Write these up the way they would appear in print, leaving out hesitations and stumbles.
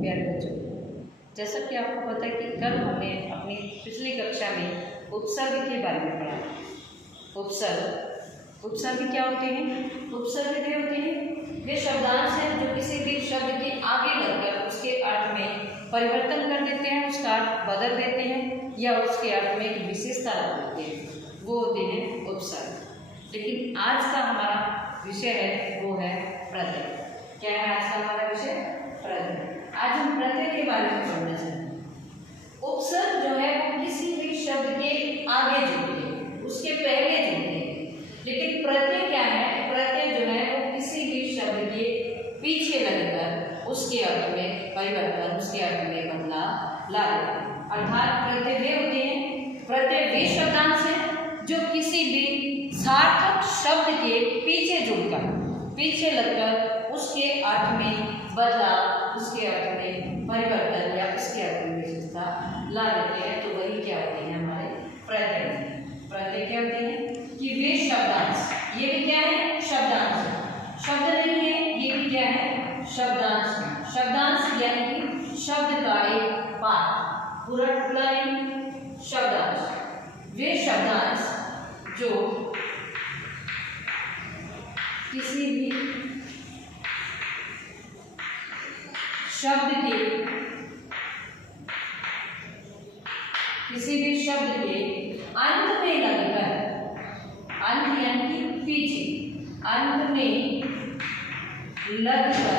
प्यारे बच्चों, जैसा कि आपको पता है कि कल हमने अपनी पिछली कक्षा में उपसर्ग के बारे में पढ़ा। उपसर्ग क्या होते हैं? उपसर्ग वे होते हैं वे शब्दांश हैं जो किसी भी शब्द के आगे लगकर उसके अर्थ में परिवर्तन कर देते हैं, उसका अर्थ बदल देते हैं या उसके अर्थ में एक विशेषता रख देते हैं, वो होते हैं उपसर्ग। लेकिन आज का हमारा विषय है वो है प्रत्यय। क्या है आज का हमारा विषय? प्रत्यय। आज हम प्रत्यय के बारे में पढ़ना चाहते हैं। उपसर्ग जो है वो किसी भी शब्द के आगे जुड़ते हैं, उसके पहले जुड़ते हैं। लेकिन प्रत्यय क्या है? प्रत्यय जो है वो किसी भी शब्द के पीछे लगकर उसके अर्थ में परिवर्तन, उसके अर्थ में बदलाव ला देते हैं। अर्थात प्रत्यय वे होते हैं, प्रत्यय वे शब्दांश हैं जो किसी भी सार्थक शब्द के पीछे जुड़कर, पीछे लगकर उसके अर्थ में बदलाव, उसके अर्थ में परिवर्तन या उसके अर्थ में विशेषता ला देते हैं। तो वही क्या होते हैं? हमारे प्रत्यय। प्रत्यय क्या होते हैं कि वे शब्दांश, ये भी क्या है? शब्दांश। शब्द नहीं है, ये भी क्या है? शब्दांश। शब्दांश यानी कि शब्द का एक पार्ट, पूरा टुकड़ा नहीं, शब्दांश। वे शब्दांश जो किसी भी शब्द के अंत में लगकर, अंत यानी कि पीछे, अंत में लगकर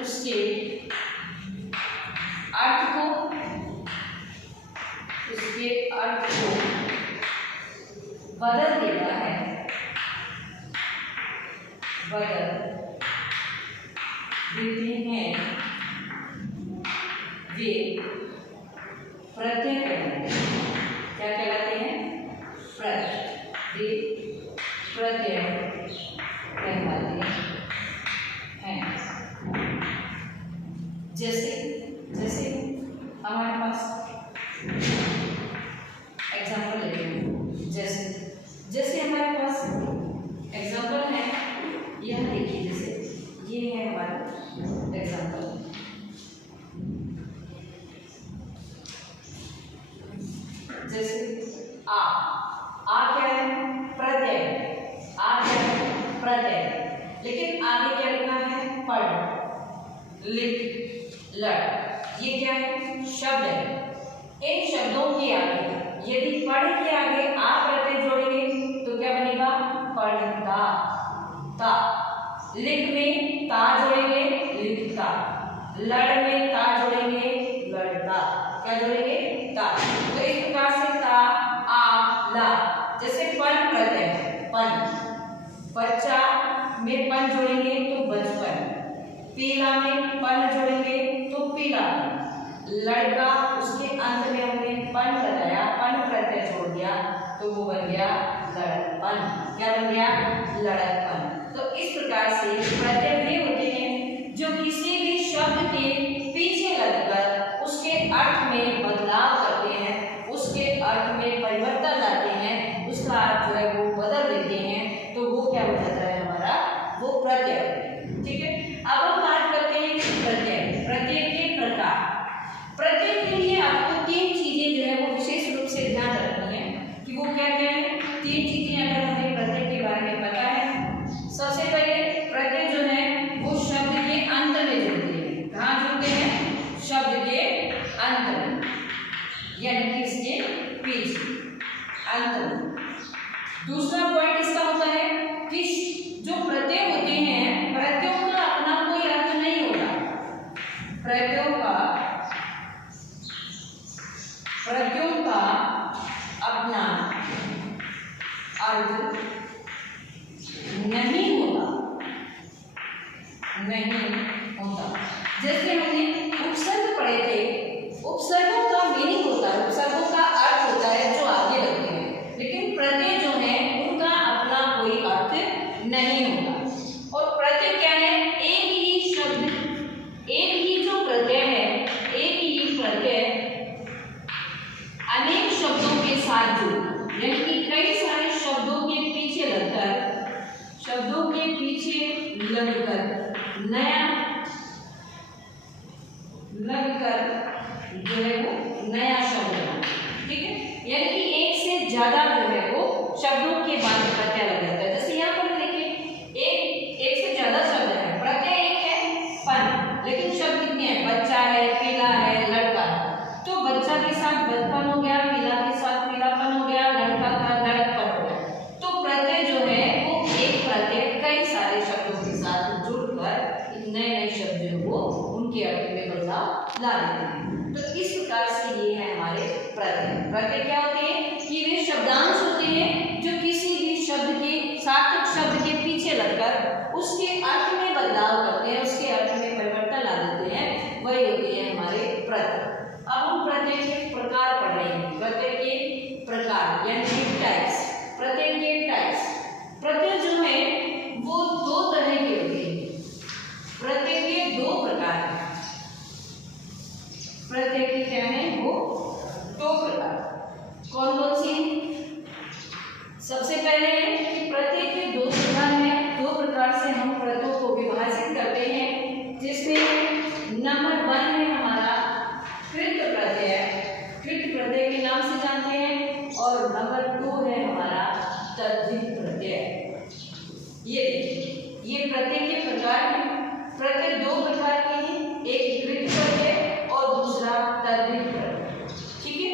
उसके अर्थ को बदल देता है, बदल देते हैं, वे प्रत्यय कहलाते हैं। क्या कहलाते हैं? प्रत्यय। वे प्रत्यय कहलाते हैं। जैसे हमारे पास एग्जाम्पल लेते हैं। जैसे हमारे पास एग्जाम्पल है, यह देखिए, जैसे ये है हमारा एग्जाम्पल। जैसे आ क्या है? प्रत्यय। आ क्या है? प्रत्यय। लेकिन आगे क्या लिखा है? पढ़, लिख, लड़। ये क्या है? शब्द है। इन शब्दों के आगे यदि पढ़ के आगे आ प्रत्यय जोड़ेंगे तो क्या बनेगा? पढ़ता। ता। लिख में ता जोड़ेंगे, लिखता। लड़ में ता जोड़ेंगे, लड़ता। क्या जोड़ेंगे? ता। तो इस प्रकार से ता, आ, ला। जैसे पन प्रत्यय है, पन। बच्चा में पन जोड़ेंगे तो बचपन। पीला में पन जोड़ेंगे तो पीला। लड़का, उसके अंत में हमने पन लगाया, पन प्रत्यय छोड़ दिया तो वो बन गया लड़कपन। क्या बन गया? लड़कपन। तो इस प्रकार से प्रत्यय वे होते हैं जो किसी भी शब्द के पीछे लगकर उसके अर्थ में बदलाव करते हैं, उसके अर्थ में परिवर्तन लाते हैं, उसका अर्थ जो है वो बदल देते हैं। तो वो क्या हो जाता है हमारा? वो प्रत्यय। ठीक है, अब हम बात करते हैं प्रत्यय के प्रकार। प्रत्यय के लिए आपको तीन चीजें जो है वो विशेष रूप से ध्यान रखनी है कि वो क्या क्या है। तीन चीजें अगर हमें प्रत्यय के बारे में पता है, सबसे पहले प्रत्यय जो है वो शब्द के अंत में जुड़ते हैं। कहाँ जुड़ते हैं? शब्द के अंत में, यानी कि इसके पीछे, अंत में। दूसरा पॉइंट इसका होता है कि जो प्रत्यय होते हैं, प्रत्ययों का अपना कोई अर्थ नहीं होता। प्रत्ययों का अपना अर्थ नहीं होता। जैसे हमने उपसर्ग पढ़े थे, उपसर्गों का मीनिंग होता है, उपसर्गों का अर्थ होता है जो आगे लगते हैं। लेकिन प्रत्यय जो है उनका अपना कोई अर्थ नहीं होता। और प्रत्यय क्या है? एक ही शब्द, एक ही जो प्रत्यय है, एक ही प्रत्यय अनेक शब्दों के साथ जुड़, यानी कि कई सारे शब्दों के पीछे लगकर, शब्दों के पीछे लगकर नया, लगकर जो है वो नया शब्द बना, ठीक है। यानी कि एक से ज्यादा जो है वो शब्दों के बाद प्रत्यय लग जाता है। जैसे यहाँ पर देखिए एक से ज्यादा शब्द है, प्रत्यय एक है पन, लेकिन शब्द कितने हैं, बच्चा है, पीला है, लड़का है। तो बच्चा के साथ बचपन हो गया, पीला के साथ पीलापन हो गया, लड़का का लड़कपन हो गया। तो प्रत्यय जो है वो एक प्रत्यय कई सारे शब्दों के साथ जुड़कर नए नए शब्द जो वो उनके अर्थ में बदलाव ला देते हैं। तो इस प्रकार से ये है हमारे प्रत्यय। प्रत्यय क्या होते हैं कि वे शब्दांश होते हैं जो किसी भी शब्द के सार्थक शब्द के पीछे लगकर उसके अर्थ में बदलाव करते हैं, उसके अर्थ में परिवर्तन ला देते हैं, वही होते हैं हमारे प्रत्यय। अब हम प्रत्यय के प्रकार पढ़ रहे हैं। प्रत्यय के प्रकार यानी टाइप्स। प्रत्यय के टाइप्स, प्रत्यय जो है वो दो तरह के होते हैं। प्रत्यय के दो प्रकार हैं। प्रत्यय के क्या है वो दो प्रकार। कौन कौन सी? सबसे पहले है कि प्रत्यय के दो प्रकार हैं। दो प्रकार से हम प्रत्ययों को विभाजित करते हैं, जिसमें नंबर 1 है हमारा कृत प्रत्यय। कृत प्रत्यय के नाम से जानते हैं। और नंबर 2 है हमारा तद्धित प्रत्यय। ये देखिए ये प्रत्यय के प्रकार हैं। प्रत्यय दो प्रकार के हैं, एक कृत प्रत्यय और दूसरा तद्धित प्रत्यय, ठीक है।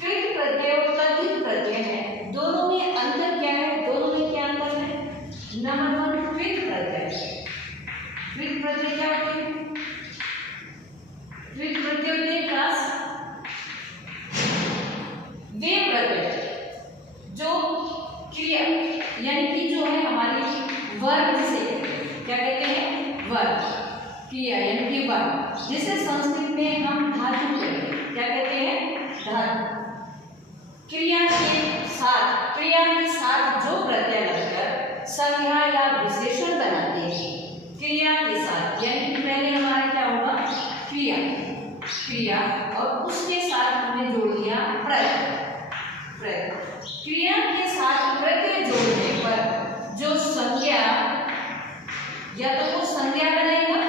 कृत प्रत्यय और तद्धित प्रत्यय है, दोनों में अंतर क्या है? दोनों में क्या अंतर है? नंबर 1 कृत प्रत्यय। कृत प्रत्यय क्या होते हैं? कृत प्रत्यय होते हैं क्लास वे प्रत्यय जो क्रिया यानी कि जो है हमारी वर्ग से, क्या कहते हैं, वर्ग, क्रिया यानी कि वर्ग, जिसे संस्कृत में हम धातु कहते हैं। क्या कहते हैं? धातु। क्रिया के साथ, क्रिया के साथ जो प्रत्यय लगकर संज्ञा या विशेषण बनाते हैं, क्रिया के साथ यानी कि पहले हमारा क्या होगा, क्रिया, क्रिया और उसके साथ हमने जोड़ दिया प्रत्यय। क्रिया के साथ प्रत्यय जोड़ने पर जो संज्ञा, या तो वो संज्ञा बनेगा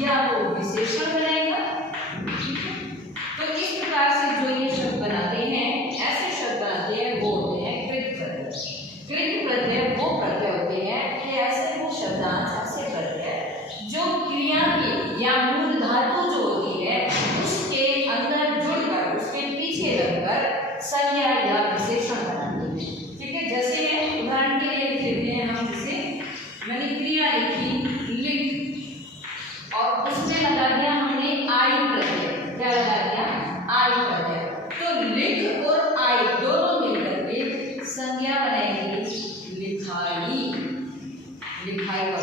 या वो विशेषण बनेगा, तो इस प्रकार से जो ये शब्द बनाते हैं, ऐसे शब्द बनाते हैं, वो होते हैं कृत प्रत्यय। कृत प्रत्यय वो प्रत्यय होते हैं कि ऐसे वो शब्दांश, ऐसे प्रत्यय जो क्रिया के या मूल धातु जो होती है उसके अंदर जुड़कर, उसके पीछे लगकर संज्ञा या विशेषण बनाते हैं, ठीक है। जैसे उदाहरण के लिए लिख लेते हैं हम, जैसे मैंने क्रिया लिखी लिख और उसमें लगा दिया हमने आई प्रत्यय। क्या लगा दिया? आई प्रत्यय। तो लिख और आई दोनों मिलकर के संज्ञा बनाएंगे लिखाई। लिखाई का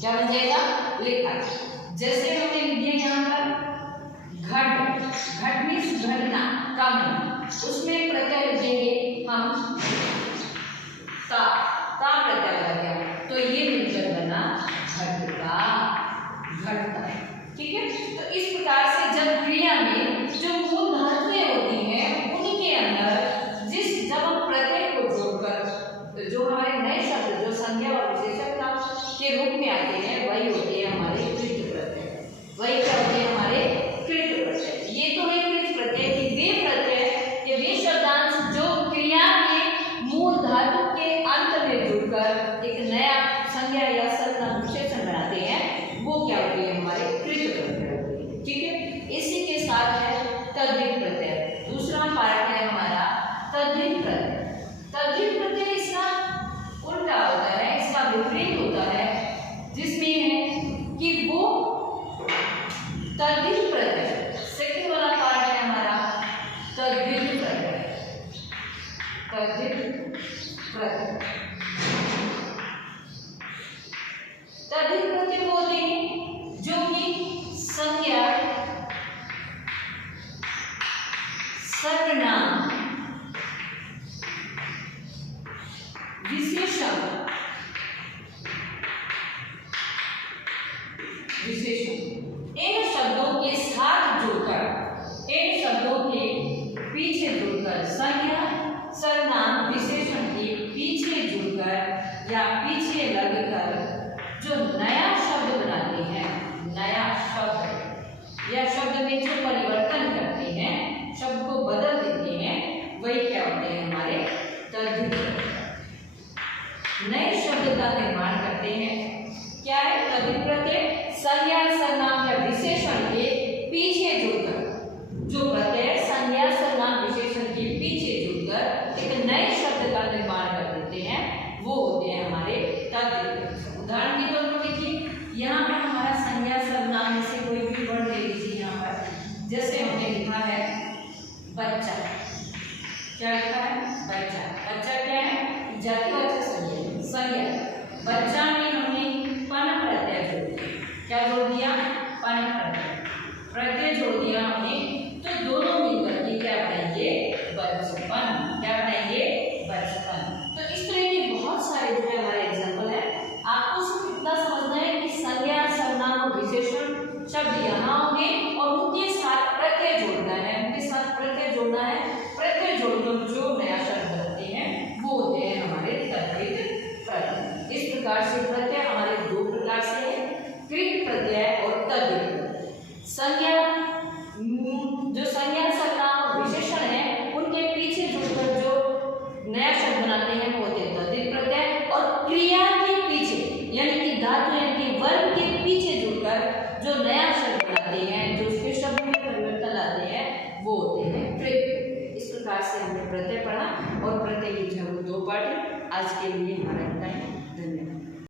क्या बन जाएगा? लिखाई। जैसे हमने लिख दिया यहाँ पर घट, घट मीन्स घटना, काम, उसमें प्रत्यय लिखेंगे हम ता, ता प्रत्यय लगा दिया, तो ये मिलकर बना घटता, घटता, ठीक है। तो इस प्रकार से जब क्रिया में जो मूल धातुएं होती हैं उनके अंदर जब हम प्रत्यय को जोड़कर जो हमारे नए शब्द, जो संज्ञा और विशेषण के रूप में आते हैं, वही होते हैं हमारे कृत प्रत्यय। वही क्या होते हैं? हमारे कृत प्रत्यय। ये तो है कृत प्रत्यय कि वे प्रत्यय, वे शब्दांश जो क्रिया के मूल धातु के अंत में जुड़कर एक नया संज्ञा या सर्वनाम विशेषण बनाते हैं, वो क्या होती है? हमारे कृत प्रत्यय होती है, ठीक है। इसी के साथ है तद्धित प्रत्यय। दूसरा पार्ट है हमारा तद्धित प्रत्यय। तद्धित प्रत्यय इसका उल्टा होता है, इसका विपरीत होता है, जिसमें है कि वो तद्धित प्रत्यय, सेकंड वाला पार्ट है हमारा तद्धित प्रत्यय। तद्धित प्रत्यय, तद्धित प्रत्यय वो होते हैं जो कि संज्ञा, सर्वनाम, विशेषण, इन शब्दों के साथ जुड़कर, इन शब्दों के पीछे जुड़कर, संज्ञा, सर्वनाम, विशेषण के पीछे जुड़कर या पीछे लगकर जो बच्चा, क्या लिखा है? बच्चा। बच्चा क्या है? जातिवाचक संज्ञा। बच्चा में हमने पन प्रत्यय जोड़ दिया। क्या जोड़ दिया? पन प्रत्यय जोड़ दिया हमने, तो दोनों मिलकर के क्या बनाएंगे? बचपन। क्या बनाएंगे? बचपन। तो इस तरह के बहुत सारे जो है हमारे एग्जाम्पल है। आपको सिर्फ इतना समझना है कि संज्ञा, सर्वनाम और विशेषण शब्द यहाँ होंगे और उनके साथ प्रत्यय जोड़ना है। उनके साथ प्रत्यय जोड़ना है। प्रत्यय जोड़कर जो नया शब्द बनते हैं वो होते हैं हमारे तद्धित प्रत्यय। इस प्रकार से प्रत्यय हमारे दो प्रकार से है, कृत प्रत्यय और तद्धित प्रत्यय। संज्ञा, जो संज्ञा, सर्वनाम और विशेषण है उनके पीछे जुड़कर जो नया शब्द बनाते हैं वो होते हैं तद्धित प्रत्यय। और क्रिया के पीछे यानी कि धातु यानी कि वर्ब के पीछे जुड़कर जो नया शब्द बनाते हैं, जो उसके शब्द में परिवर्तन लाते हैं वो होते हैं कृत प्रत्यय। इस प्रकार से हमने प्रत्यय पढ़ा और प्रत्यय के जो दो पाठ आज के लिए हमारे